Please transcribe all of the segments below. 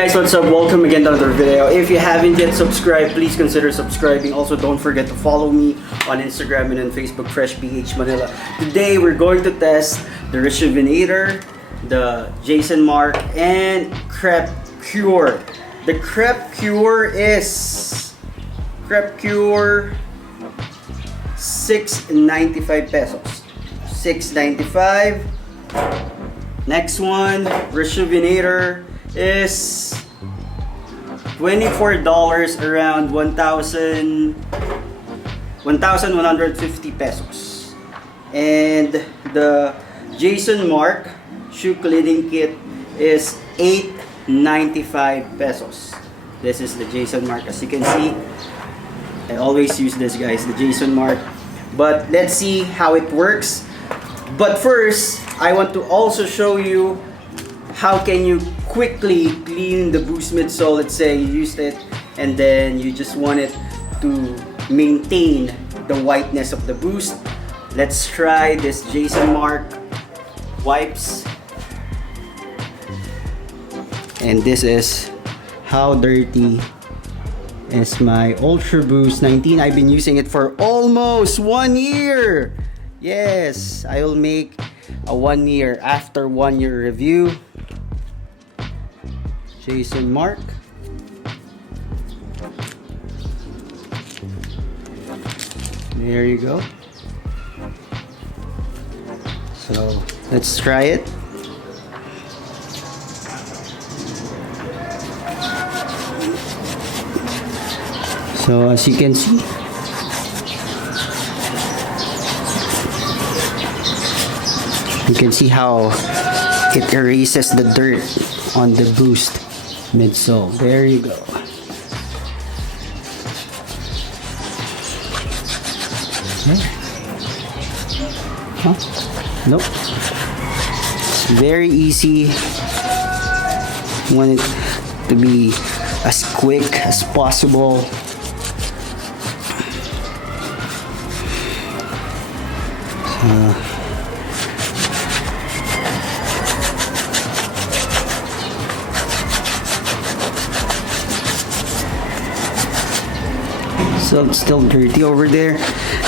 guys, what's up? Welcome again to another video. If you haven't yet subscribed, please consider subscribing. Also, don't forget to follow me on Instagram and on Facebook, FreshPH Manila. Today, we're going to test the Rejuvenator, the Jason Mark, and CREP Cure. The CREP Cure is $6.95 pesos. $6.95. Next one, Rejuvenator, is $24, around 1,150 pesos. And the Jason Mark shoe cleaning kit is $8.95 pesos. This is the Jason Mark. As you can see, I always use this, guys, the Jason Mark. But let's see how it works. But first, I want to also show you how can you quickly clean the Boost midsole. Let's say you used it and then you just want it to maintain the whiteness of the Boost. Let's try this Jason Mark wipes. And this is how dirty is my Ultra Boost 19. I've been using it for almost 1 year. Yes, I will make a 1 year after 1 year review. Jason Mark. There you go. So let's try it. So as you can see, you can see how it erases the dirt on the Boost midsole. There you go. Huh? Nope. It's very easy. You want it to be as quick as possible. So it's still dirty over there.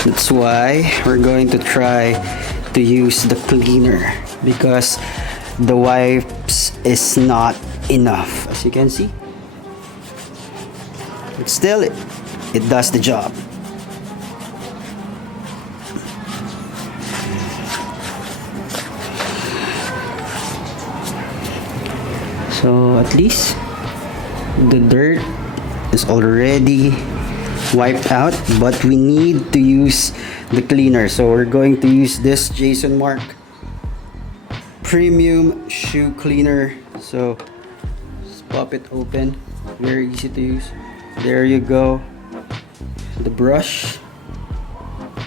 That's why we're going to try to use the cleaner, because the wipes is not enough, as you can see. But still, it does the job. So at least the dirt is already wiped out, but we need to use the cleaner. So we're going to use this Jason Mark premium shoe cleaner. So just pop it open, very easy to use. There you go, the brush,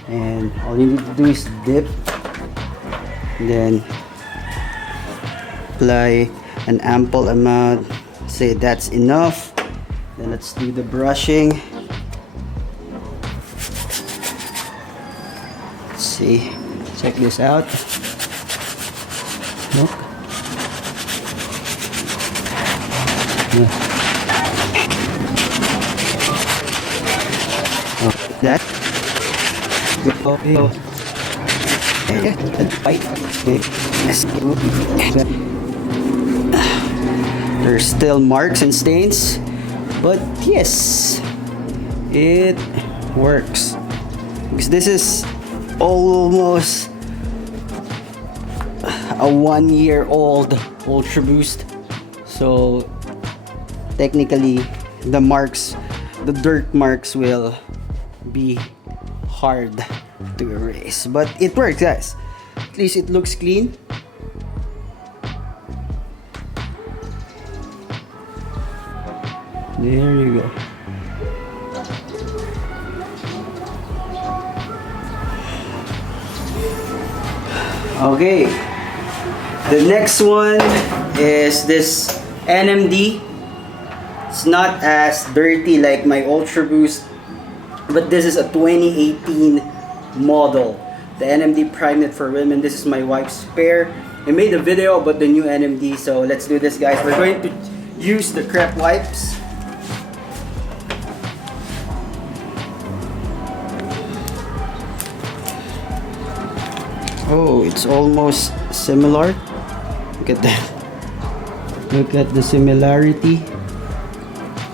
and all you need to do is dip, then apply an ample amount. Say that's enough. Then let's do the brushing. See, check this out. Look. Yeah. Oh, that. Oh. There's still marks and stains, but yes, it works. Because this is almost a 1 year old Ultra Boost, so technically the marks, the dirt marks, will be hard to erase, but it works, guys. At least it looks clean. There you go. Okay, the next one is this NMD. It's not as dirty like my Ultra Boost, but this is a 2018 model, the NMD Prime Knit for Women. This is my wife's pair. I made a video about the new NMD, so let's do this, guys. We're going to use the CREP wipes. Oh, it's almost similar. Look at that. Look at the similarity.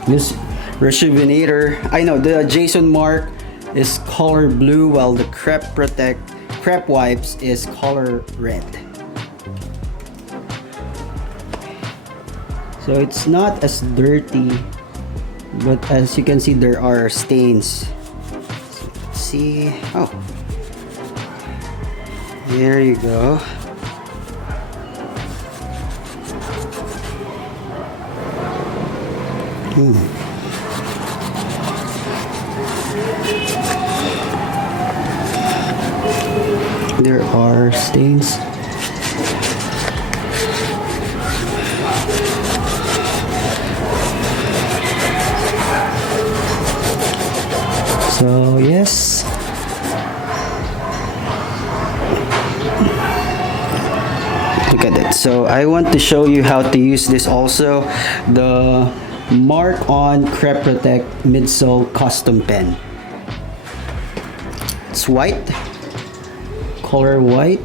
This Rejuvenator, I know the Jason MARKK is color blue, while the CREP wipes is color red. So it's not as dirty, but as you can see, there are stains. See, oh, there you go. There are stains. So yes, look at it. So I want to show you how to use this also, the MARKK on CREP Protect Midsole Custom Pen. It's white, color white.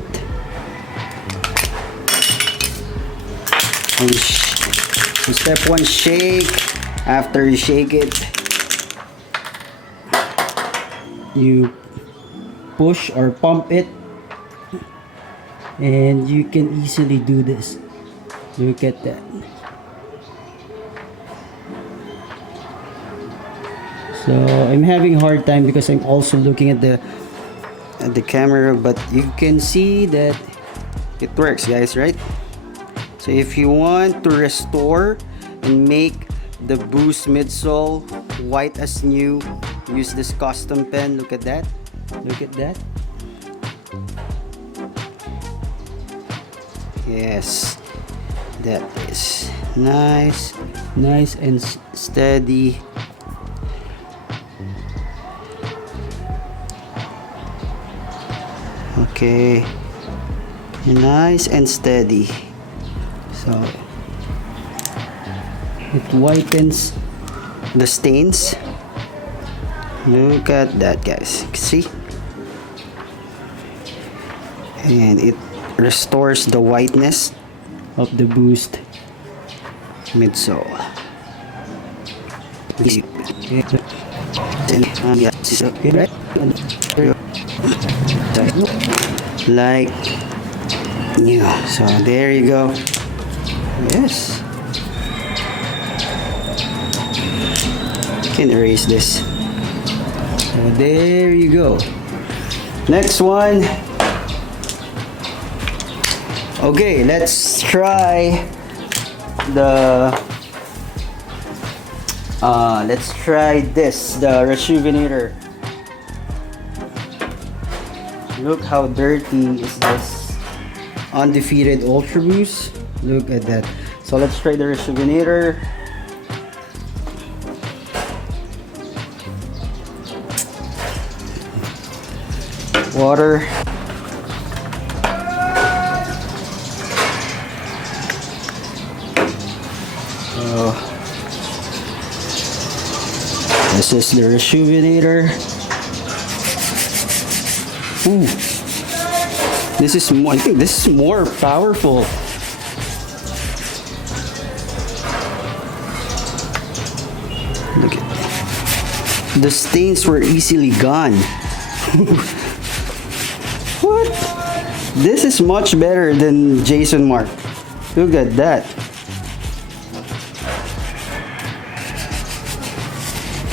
And so step one, shake. After you shake it, you push or pump it, and you can easily do this. Look at that. So I'm having a hard time because I'm also looking at the camera, but you can see that it works, guys, right? So if you want to restore and make the Boost midsole white as new, use this custom pen. Look at that. Look at that. Yes, that is nice and steady. Okay, nice and steady. So it whitens the stains. Look at that, guys. See? And it restores the whiteness of the Boost midsole. Like new. So there you go. Yes. Can erase this. So there you go. Next one. Okay, let's try this, the Rejuvenator. Look how dirty is this undefeated Ultra Boost. Look at that. So let's try the Rejuvenator. Water. This is the Rejuvenator. Ooh, this is more. I think this is more powerful. Look at the stains were easily gone. What? This is much better than Jason MARKK. Look at that.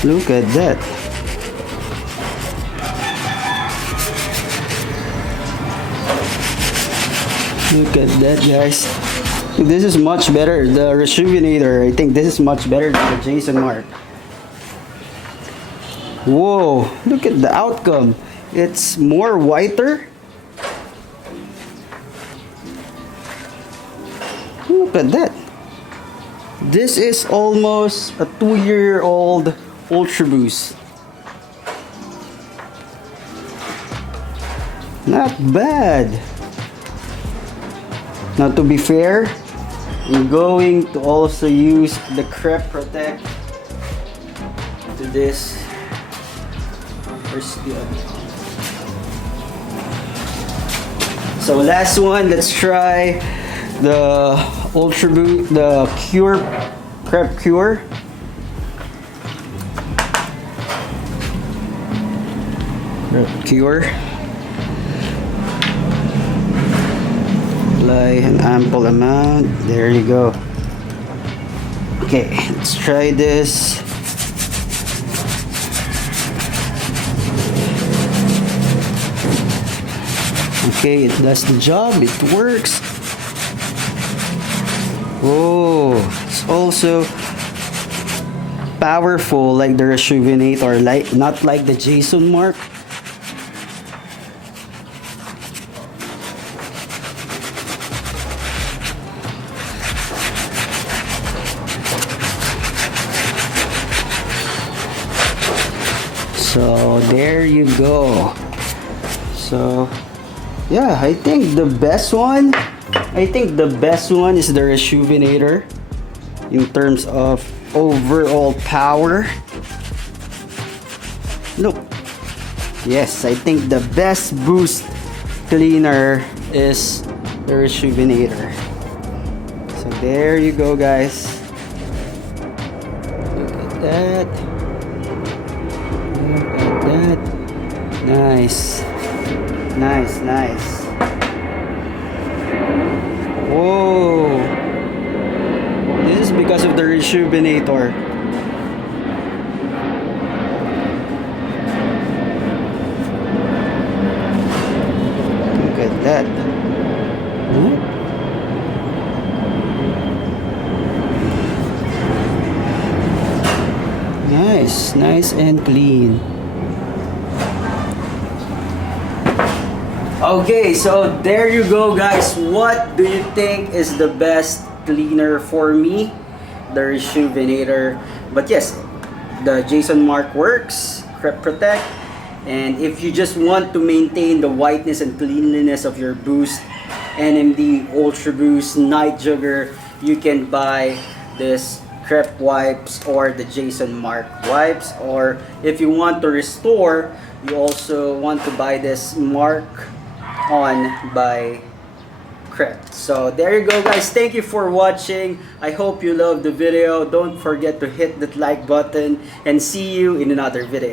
Look at that. Look at that, guys. This is much better. The Rejuvenator, I think this is much better than the Jason MARKK. Whoa, look at the outcome. It's more whiter. Look at that. This is almost a 2-year-old Ultra Boost. Not bad. Now, to be fair, I'm going to also use the CREP Protect to this. Where's the other? So last one, let's try the Ultra Boost, the CREP Cure. CREP Cure. Apply an ample amount. There you go. Okay, let's try this. Okay, it does the job. It works. Oh, it's also powerful like the Rejuvenator, like not like the Jason Mark. So there you go. So yeah, I think the best one is the Rejuvenator in terms of overall power. Look. Yes, I think the best boost cleaner is the Rejuvenator. So there you go, guys. Look at that. Look at that. Nice. Nice, nice. Whoa. This is because of the Rejuvenator. Look at that. Huh? Nice, nice and clean. Okay, so there you go, guys. What do you think is the best cleaner for me? The Rejuvenator. But yes, the Jason Mark works, CREP Protect. And if you just want to maintain the whiteness and cleanliness of your boost, NMD Ultra Boost Night Jogger, you can buy this CREP wipes or the Jason Mark wipes. Or if you want to restore, you also want to buy this MARKK on by CREP. So there you go, guys. Thank you for watching. I hope you loved the video. Don't forget to hit that like button and see you in another video.